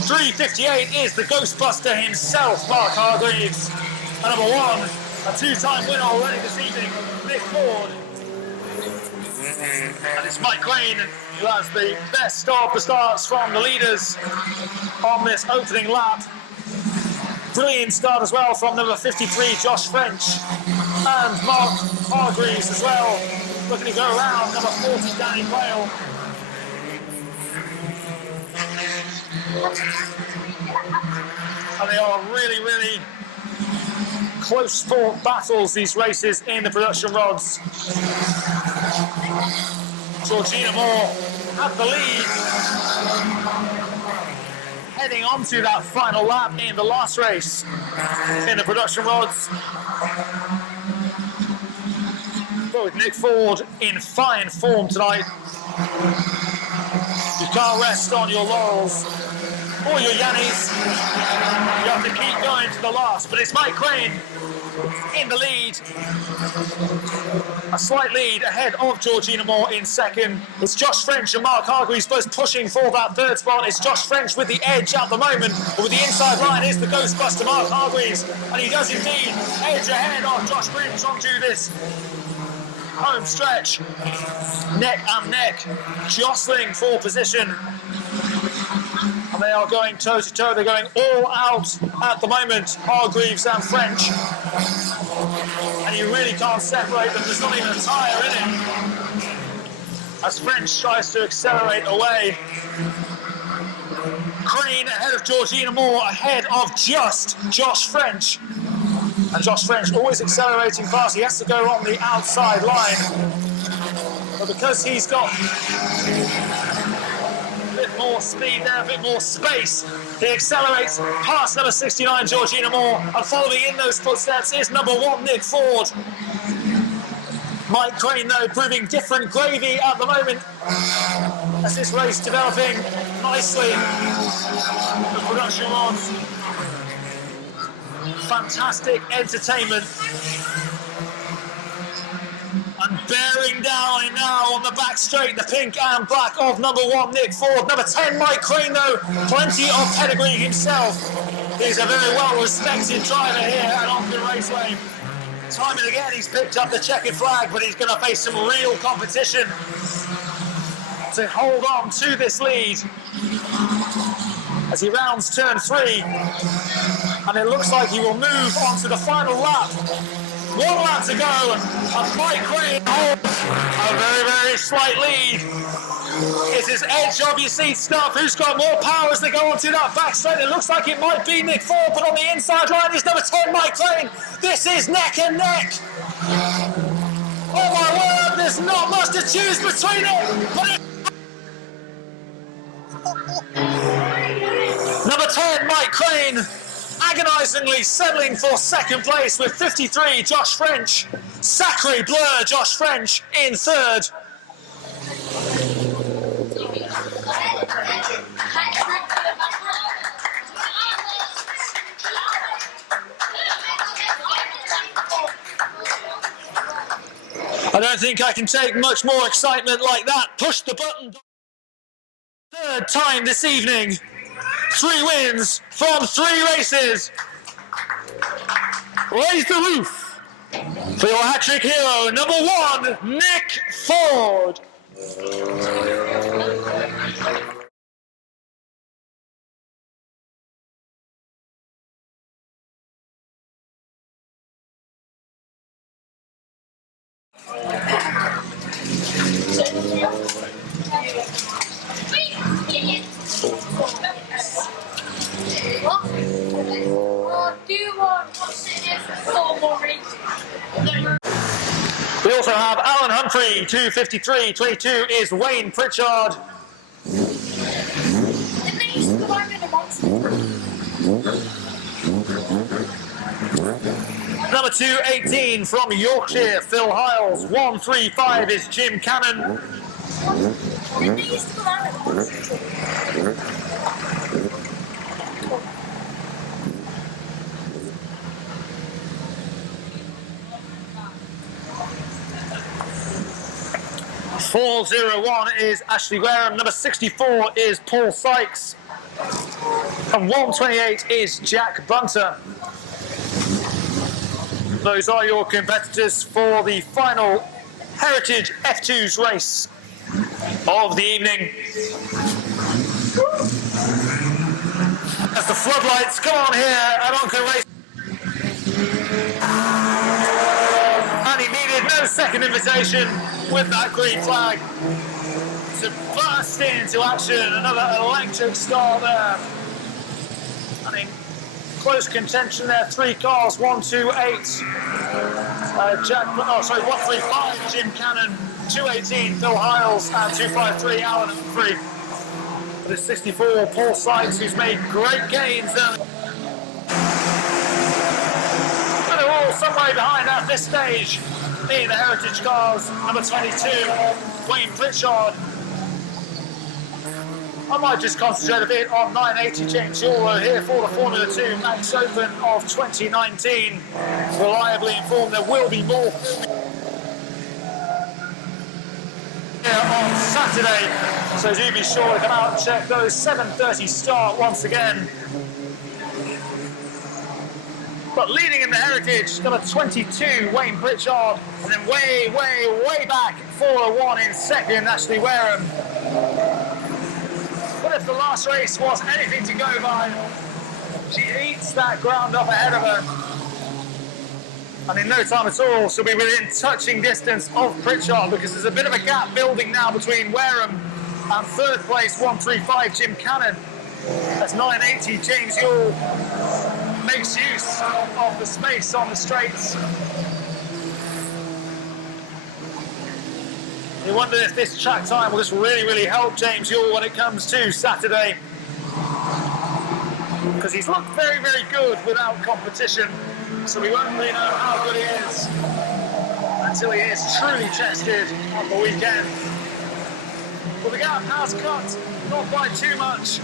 358 is the Ghostbuster himself, Mark Hargreaves. And number 1, a two-time winner already this evening, Nick Ford. And it's Mike Craine who has the best of the starts from the leaders on this opening lap. Brilliant start as well from number 53, Josh French, and Mark Hargreaves as well. Looking to go around, number 40, Danny Quayle. And they are really, really close fought battles, these races in the production rods. Georgina Moore at the lead, heading onto that final lap in the last race in the production rods. But with Nick Ford in fine form tonight, you can't rest on your laurels or your yannies. You have to keep going to the last. But it's Mike Craine in the lead. A slight lead ahead of Georgina Moore in second. It's Josh French and Mark Hargreaves both pushing for that third spot. It's Josh French with the edge at the moment, but with the inside line is the Ghostbuster Mark Hargreaves, and he does indeed edge ahead of Josh French onto this home stretch. Neck and neck, jostling for position. And they are going toe-to-toe. They're going all out at the moment, Hargreaves and French. And you really can't separate them. There's not even a tyre in it. As French tries to accelerate away. Craine ahead of Georgina Moore, ahead of just Josh French. And Josh French always accelerating fast. He has to go on the outside line. But because he's got bit more speed there, a bit more space. He accelerates past number 69, Georgina Moore, and following in those footsteps is number 1, Nick Ford. Mike Craine, though, proving different gravy at the moment as this race developing nicely. The production was fantastic entertainment. And bearing down now on the back straight, the pink and black of number 1, Nick Ford. Number 10, Mike Craine, though, plenty of pedigree himself. He's a very well-respected driver here at Onchan Raceway. Time and again, he's picked up the checkered flag, but he's going to face some real competition to hold on to this lead as he rounds turn 3. And it looks like he will move on to the final lap. 1 lap to go, and Mike Craine holds a very, very slight lead. It's his edge of your seat stuff. Who's got more power as they go onto that back straight? It looks like it might be Nick Ford, but on the inside line is number 10, Mike Craine. This is neck and neck. Oh my word, there's not much to choose between it. But number 10, Mike Craine, agonisingly settling for second place with 53, Josh French. Sacre bleu, Josh French in third. I don't think I can take much more excitement like that. Push the button. Third time this evening. 3 wins from 3 races. Raise the roof for your hat-trick hero, number 1, Nick Ford. We also have Alan Humphrey, 253, 22 is Wayne Pritchard. Number 218 from Yorkshire, Phil Hiles. 135 is Jim Cannon. 401 is Ashley Wareham. Number 64 is Paul Sykes. And 128 is Jack Bunter. Those are your competitors for the final Heritage F2's race of the evening. As the floodlights come on here at Onchan Raceway. And he needed no second invitation with that green flag to burst into action. Another electric start there. And in close contention there, 3 cars, 128. 135, Jim Cannon, 218, Phil Hiles, and 253, Alan Humphrey. For the 64, Paul Sykes, who's made great gains. But they're all some way behind at this stage in the Heritage cars. Number 22, Wayne Pritchard. I might just concentrate a bit on 980 James Joelan here for the Formula 2 Manx Open of 2019. Reliably informed there will be more here on Saturday, so do be sure to come out and check those. 7:30 start once again. But leading in the Heritage, number 22, Wayne Pritchard, and then way back, 401 in second, Ashley Wareham. But if the last race was anything to go by, she eats that ground up ahead of her. And in no time at all, she'll be within touching distance of Pritchard, because there's a bit of a gap building now between Wareham and third place, 135, Jim Cannon. As 980, James Joelan makes use of the space on the straights. You wonder if this track time will just really help James Ewell when it comes to Saturday. Because he's looked very good without competition. So we won't really know how good he is until he is truly tested on the weekend. Well, the gap has cut, not by too much.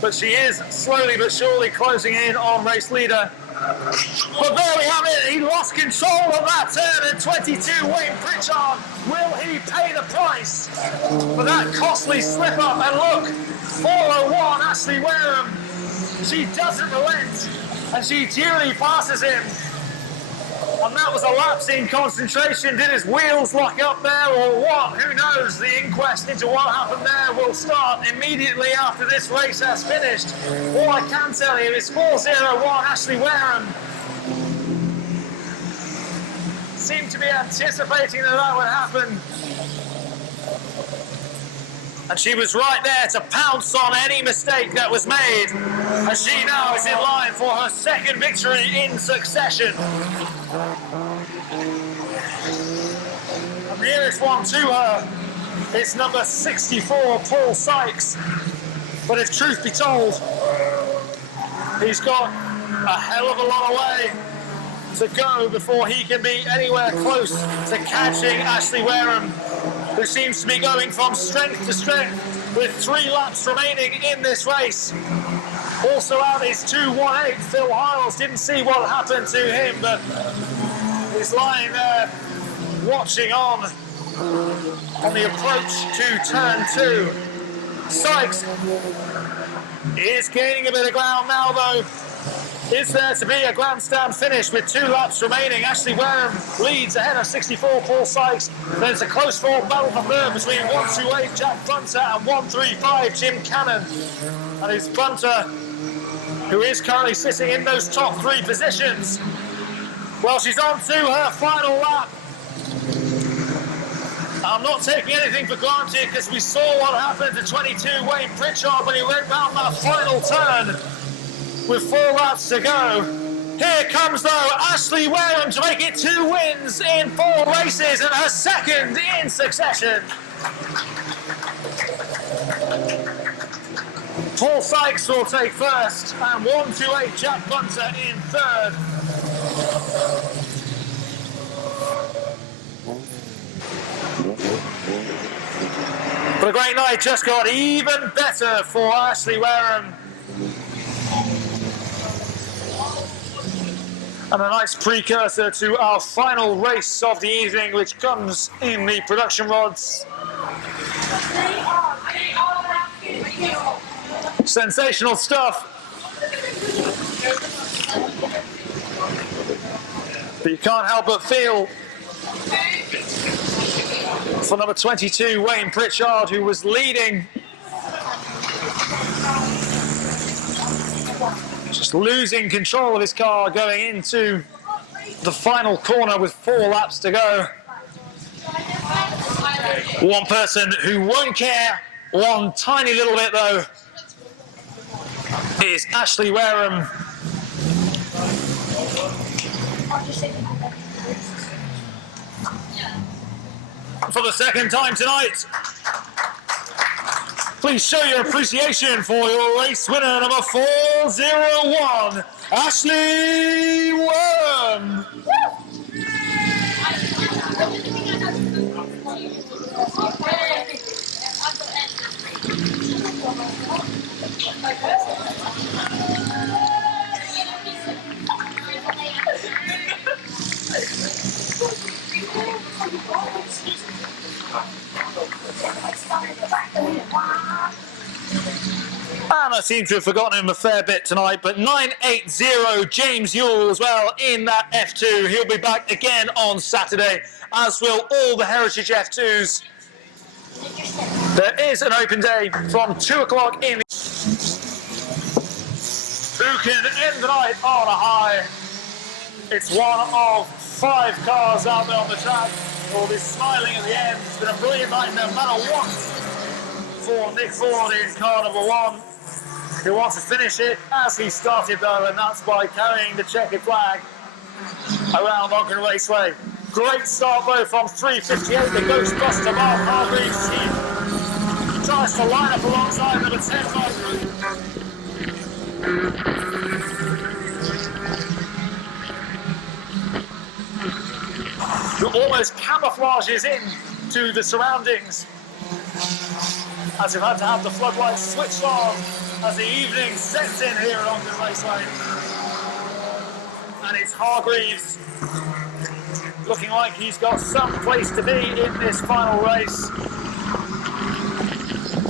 But she is slowly but surely closing in on race leader. But there we have it, he lost control of that turn at 22, Wayne Pritchard. Will he pay the price for that costly slip up? And look, 401 Ashley Wareham, she doesn't relent and she duly passes him. And that was a lapse in concentration. Did his wheels lock up there or what? Who knows? The inquest into what happened there will start immediately after this race has finished. All I can tell you is 401 Ashley Wareham seemed to be anticipating that would happen. And she was right there to pounce on any mistake that was made. And she now is in line for her second victory in succession. The nearest one to her is number 64, Paul Sykes. But if truth be told, he's got a hell of a lot of way to go before he can be anywhere close to catching Ashley Wareham, who seems to be going from strength to strength with 3 laps remaining in this race. Also out is 218, Phil Hiles. Didn't see what happened to him, but he's lying there watching on the approach to turn 2. Sykes is gaining a bit of ground now though. Is there to be a grandstand finish with 2 laps remaining? Ashley Wareham leads ahead of 64 Paul Sykes. There's a close fought battle for third between 128 Jack Bunter and 135 Jim Cannon. And it's Bunter who is currently sitting in those top 3 positions. Well, she's on to her final lap. I'm not taking anything for granted because we saw what happened to 22 Wayne Pritchard when he went round that final turn with 4 laps to go. Here comes though Ashley Wareham to make it 2 wins in 4 races and her second in succession. Paul Sykes will take first and 128 Jack Bunter in third. But a great night just got even better for Ashley Wareham. And a nice precursor to our final race of the evening, which comes in the production rods. Sensational stuff. But you can't help but feel for number 22, Wayne Pritchard, who was leading. Just losing control of his car going into the final corner with 4 laps to go. One person who won't care one tiny little bit though is Ashley Wareham. For the second time tonight, please show your appreciation for your race winner, number 401, Ashley Wareham. And I seem to have forgotten him a fair bit tonight, but 980 James Ewell as well in that F2. He'll be back again on Saturday, as will all the Heritage F2s. There is an open day from 2 o'clock in. Who can end the night on a high? It's one of 5 cars out there on the track. We'll be smiling at the end. It's been a brilliant night no matter what for Nick Ford in car number 1. He wants to finish it as he started though, and that's by carrying the checkered flag around Onchan Raceway. Great start though from 3:58. The Ghostbuster Mark Hargreaves. He tries to line up alongside number 10 Mark. Who almost camouflages into the surroundings, as we've had to have the floodlights switched on as the evening sets in here at Onchan Raceway. And it's Hargreaves looking like he's got some place to be in this final race.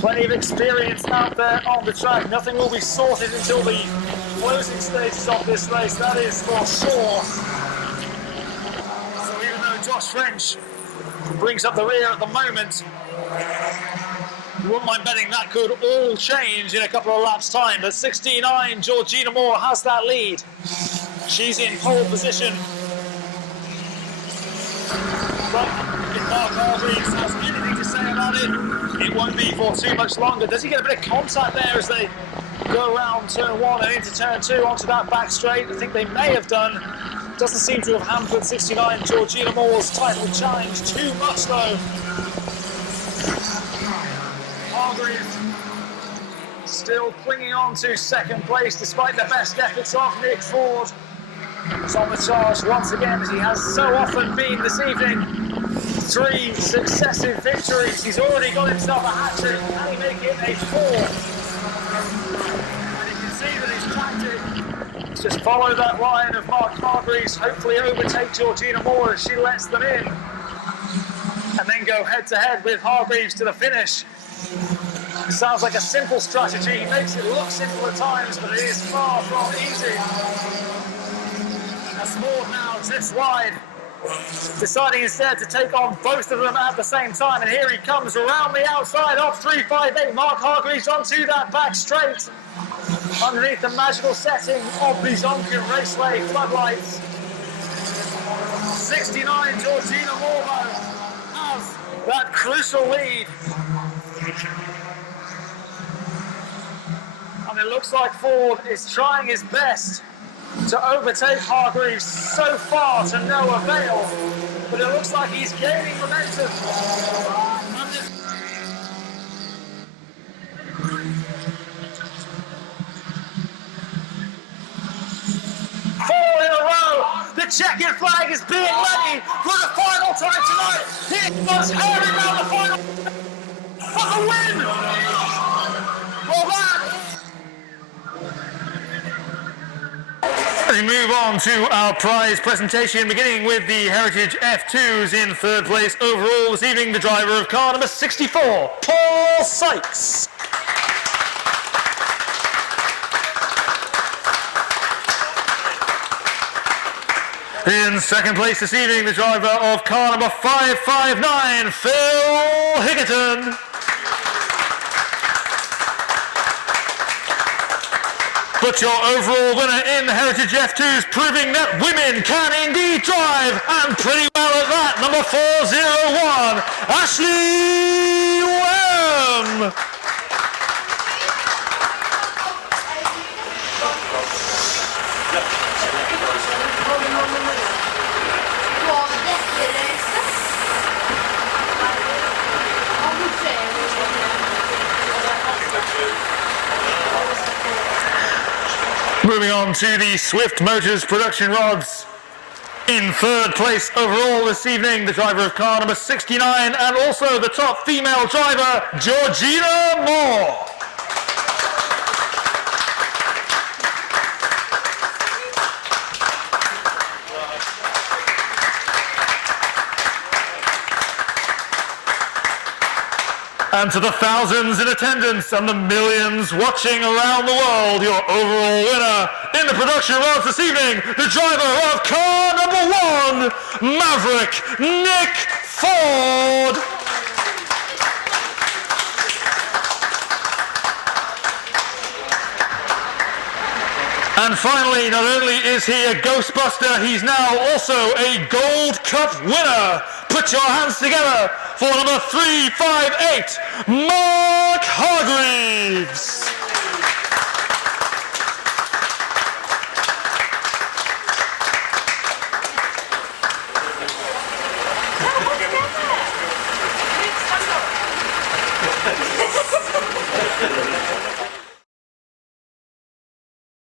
Plenty of experience out there on the track. Nothing will be sorted until the closing stages of this race, that is for sure. So even though Josh French brings up the rear at the moment, you wouldn't mind betting that could all change in a couple of laps' time. But 69, Georgina Moore has that lead. She's in pole position. But if Mark Hargreaves has anything to say about it, it won't be for too much longer. Does he get a bit of contact there as they go around turn 1 and into turn 2 onto that back straight? I think they may have done. Doesn't seem to have hampered 69 Georgina Moore's title challenge too much though. Hargreaves still clinging on to second place despite the best efforts of Nick Ford. He's on the charge once again, as he has so often been this evening. 3 successive victories. He's already got himself a hat-trick. Can he make it a 4? And you can see that his tactic is just follow that line of Mark Hargreaves, hopefully overtake Georgina Moore as she lets them in, and then go head-to-head with Hargreaves to the finish. It sounds like a simple strategy. He makes it look simple at times, but it is far from easy. As Ford now sits wide, deciding instead to take on both of them at the same time. And here he comes around the outside of 358. Mark Hargreaves onto that back straight, underneath the magical setting of the Onchan Raceway floodlights. 69 Georgina Moore has that crucial lead. And it looks like Ford is trying his best to overtake Hargreaves, so far to no avail, but it looks like he's gaining momentum. 4 in a row. The checkered flag is being ready for the final time tonight. He was hurrying around the final for the win. Well, that. We move on to our prize presentation, beginning with the Heritage F2s. In third place overall this evening, the driver of car number 64, Paul Sykes. In second place this evening, the driver of car number 559, Phil Hiles. But your overall winner in the Heritage F2s, proving that women can indeed drive, and pretty well at that, number 401, Ashley Wem. Moving on to the Swift Motors production rods. In third place overall this evening, the driver of car number 69, and also the top female driver, Georgina Moore. And to the thousands in attendance and the millions watching around the world, your overall winner in the production rods this evening, the driver of car number 1, Maverick Nick Ford. And finally, not only is he a Ghostbuster, he's now also a Gold Cup winner. Put your hands together for number 358, Mark Hargreaves.